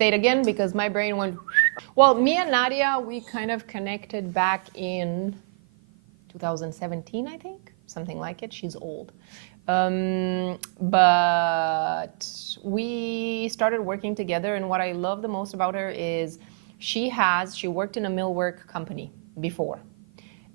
Say it again because my brain went. Well, me and Nadia, we kind of connected back in 2017, I think, something like it. She's old. But we started working together, and what I love the most about her is she worked in a millwork company before.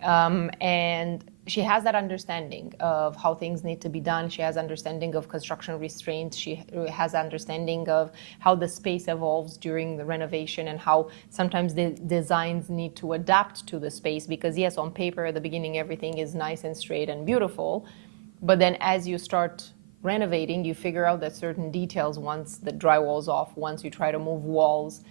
And she has that understanding of how things need to be done. She has understanding of construction restraints. She has understanding of how the space evolves during the renovation and how sometimes the designs need to adapt to the space, because yes, on paper at the beginning everything is nice and straight and beautiful, but then as you start renovating, you figure out that certain details, once the drywall's off, once you try to move walls,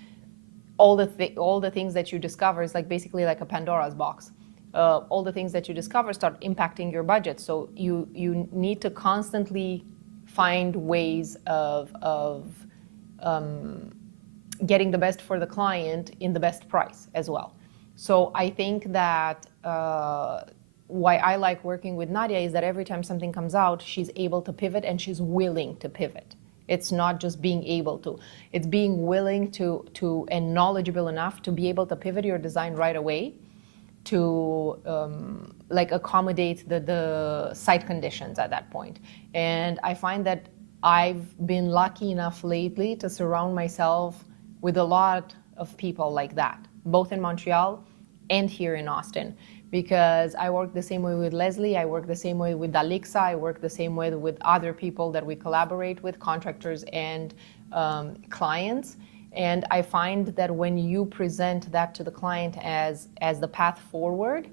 all the things that you discover is like basically like a Pandora's box. All the things that you discover start impacting your budget. So you need to constantly find ways of getting the best for the client in the best price as well. So I think that why I like working with Nadia is that every time something comes out, she's able to pivot and she's willing to pivot. It's not just being able to, it's being willing to and knowledgeable enough to be able to pivot your design right away to like accommodate the site conditions at that point. And I find that I've been lucky enough lately to surround myself with a lot of people like that, both in Montreal and here in Austin, because I work the same way with Leslie, I work the same way with Dalixa, I work the same way with other people that we collaborate with, contractors and clients. And I find that when you present that to the client as the path forward,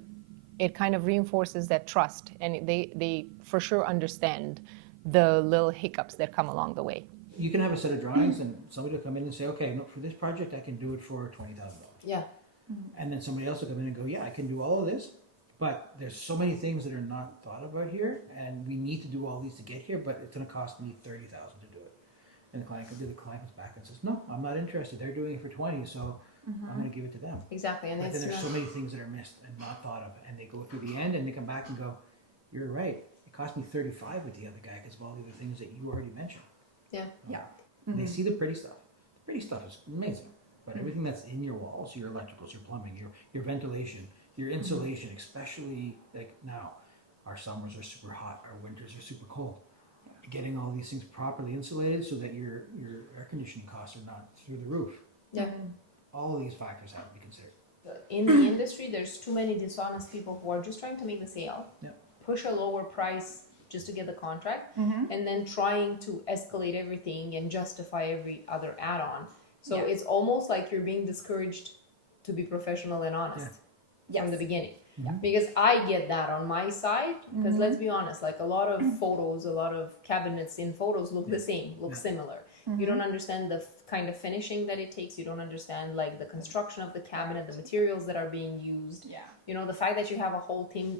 it kind of reinforces that trust, and they for sure understand the little hiccups that come along the way. You can have a set of drawings and somebody will come in and say, okay, no, for this project I can do it for $20,000. Yeah. And then somebody else will come in and go, yeah, I can do all of this, but there's so many things that are not thought about here, and we need to do all these to get here, but it's going to cost me $30,000 to do it. And the client comes back and says, no, I'm not interested. They're doing it for 20, so I'm going to give it to them. Exactly. And but then there's so many things that are missed and not thought of, and they go through the end and they come back and go, you're right. It cost me 35 with the other guy because of all the other things that you already mentioned. Yeah. Yeah. And they see the pretty stuff. The pretty stuff is amazing, but everything that's in your walls, your electricals, your plumbing, your ventilation, your insulation, especially like now, our summers are super hot, our winters are super cold. Getting all these things properly insulated so that your air conditioning costs are not through the roof. Yeah. All of these factors have to be considered. In the industry, there's too many dishonest people who are just trying to make the sale, push a lower price just to get the contract, and then trying to escalate everything and justify every other add-on. So it's almost like you're being discouraged to be professional and honest from the beginning. Yeah. Because I get that on my side, because let's be honest, like a lot of photos, a lot of cabinets in photos look the same, look similar. You don't understand the kind of finishing that it takes. You don't understand like the construction of the cabinet, the materials that are being used. Yeah. You know, the fact that you have a whole team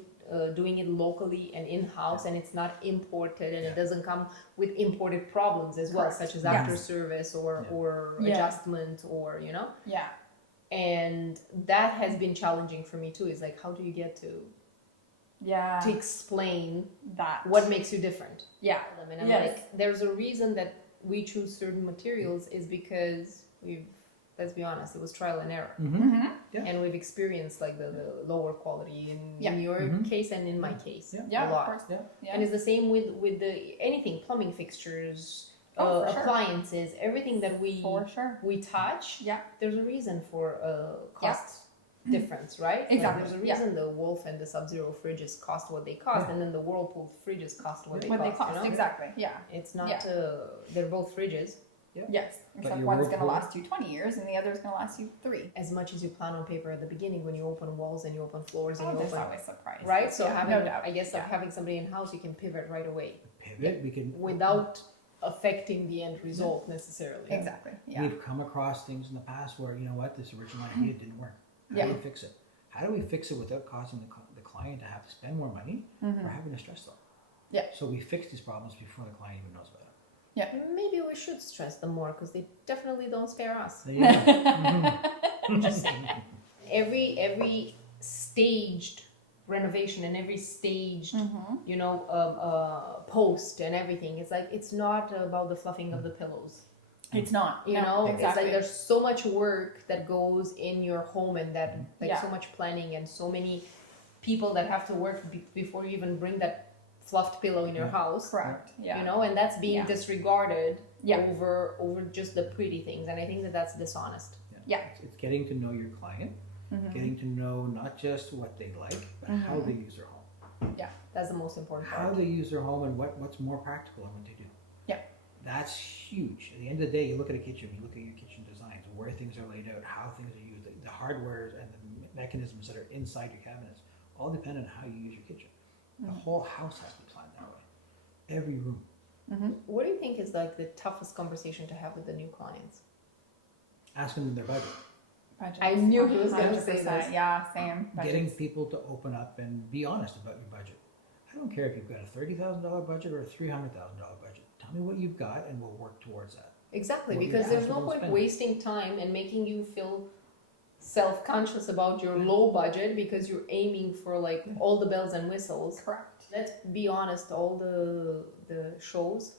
doing it locally and in-house and it's not imported and it doesn't come with imported problems as well, such as after service or adjustment or, you know? Yeah. And that has been challenging for me too. Is like, how do you get to explain that what makes you different? Yeah. And I'm like, there's a reason that we choose certain materials is because let's be honest, it was trial and error. And we've experienced like the lower quality in your case and in my case a lot. Of course. And it's the same with the anything, plumbing fixtures, appliances, everything that we touch. There's a reason for cost difference, right? Exactly. Like there's a reason the Wolf and the Sub-Zero fridges cost what they cost, and then the Whirlpool fridges cost what they cost. You know? Exactly. Yeah. It's not. They're both fridges. Yes. Except one's going to last you 20 years and the other is going to last you 3. As much as you plan on paper at the beginning, when you open walls and you open floors and you there's open, always surprises. Right? So having, I guess, like having somebody in house, you can pivot right away. We can without affecting the end result necessarily. Exactly. Yeah. We've come across things in the past where, you know what, this original idea didn't work. How do we fix it? How do we fix it without causing the client to have to spend more money or having to stress them? Yeah. So we fix these problems before the client even knows about it. Yeah. Maybe we should stress them more because they definitely don't spare us. There you go. Just every staged renovation and every staged, you know, post and everything. It's like, it's not about the fluffing of the pillows. It's not. You No, know, exactly. it's like there's so much work that goes in your home, and that like Yeah. so much planning and so many people that have to work before you even bring that fluffed pillow in your house. Correct. Yeah. You know, and that's being Yeah. disregarded Yeah. over just the pretty things, and I think that that's dishonest. Yeah. It's getting to know your client, getting to know not just what they like, but how they use their home. That's the most important How part. they use their home and what's more practical and what they do. Yeah. That's huge. At the end of the day, you look at a kitchen, you look at your kitchen designs, where things are laid out, how things are used, the hardware and the mechanisms that are inside your cabinets, all depend on how you use your kitchen. The whole house has to be planned that way. Every room. What do you think is like the toughest conversation to have with the new clients? Ask them their budget. I knew he was going to say 100%. this. Yeah, same. Getting people to open up and be honest about your budget. I don't care if you've got a $30,000 budget or a $300,000 budget. Tell me what you've got and we'll work towards that. Exactly, What you're because there's no comfortable point spending. wasting time and making you feel self-conscious about your low budget because you're aiming for like all the bells and whistles. Correct. Let's be honest, all the shows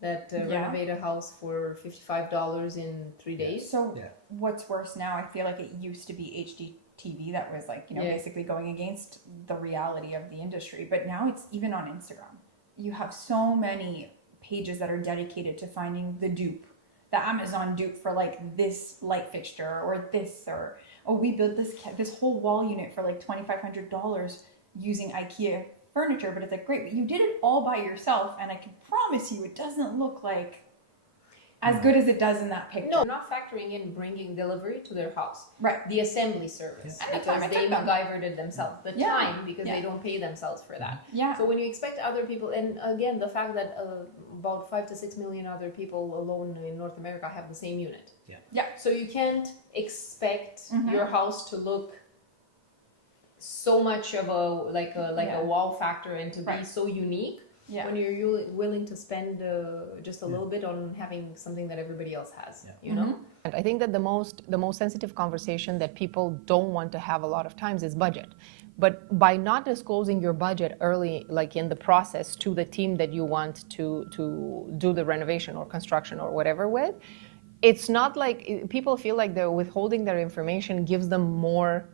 that renovate a house for $55 in 3 days. So Yeah. what's worse now, I feel like it used to be HGTV that was like, Yeah. basically going against the reality of the industry. But now it's even on Instagram. You have so many pages that are dedicated to finding the dupe, the Amazon dupe for like this light fixture or this, or, oh, we built this whole wall unit for like $2,500 using IKEA furniture. But it's like, great, but you did it all by yourself. And I can promise you it doesn't look like as good as it does in that picture. No, not factoring in bringing delivery to their house. Right. The assembly service. And the Because time it they took them. MacGyvered it themselves. The Yeah. time, because Yeah. they don't pay themselves for that. Yeah. So when you expect other people, and again, the fact that about 5 to 6 million other people alone in North America have the same unit. Yeah. Yeah. So you can't expect your house to look so much of a wow factor and to be Right. so unique Yeah. when you're willing to spend just a little bit on having something that everybody else has. Yeah. You know. And I think that the most sensitive conversation that people don't want to have a lot of times is budget. But by not disclosing your budget early, like in the process, to the team that you want to do the renovation or construction or whatever with, it's not like people feel like they're withholding their information gives them more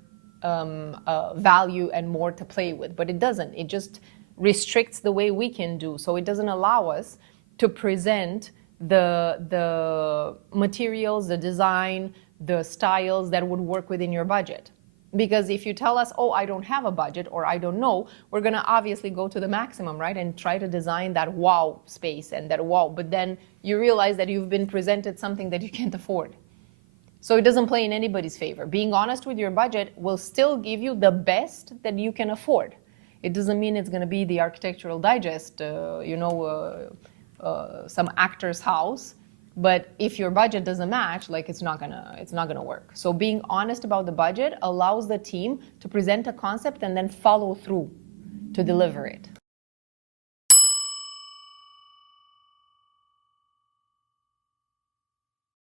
value and more to play with, but it doesn't. It just restricts the way we can do. So it doesn't allow us to present the materials, the design, the styles that would work within your budget. Because if you tell us, oh, I don't have a budget or I don't know, we're going to obviously go to the maximum, right? And try to design that wow space and that wow. But then you realize that you've been presented something that you can't afford. So it doesn't play in anybody's favor. Being honest with your budget will still give you the best that you can afford. It doesn't mean it's going to be the Architectural Digest, some actor's house. But if your budget doesn't match, like it's not gonna work. So being honest about the budget allows the team to present a concept and then follow through to deliver it.